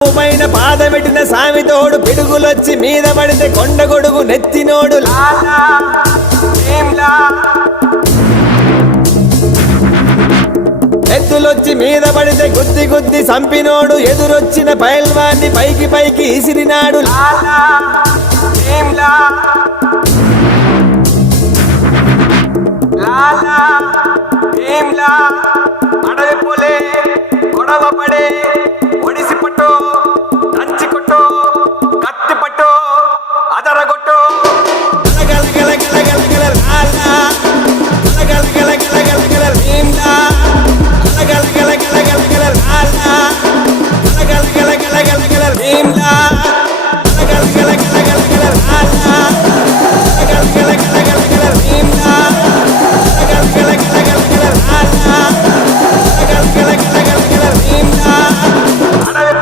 పైన పాదమెట్టిన సామితోడు పిడుగులొచ్చి మీద పడితే కొండ గొడుగు నెత్తినోడు లాలా భీమ్లా. ఎద్దులొచ్చి మీద పడితే గుద్ది గుద్ది సంపినోడు ఎదురొచ్చిన పైల్వాన్ని పైకి పైకి ఇసిరినాడు లాలా భీమ్లా. లాలా భీమ్లా. అడవి పొలే గొడవ పడే ఒడిసి పట్టు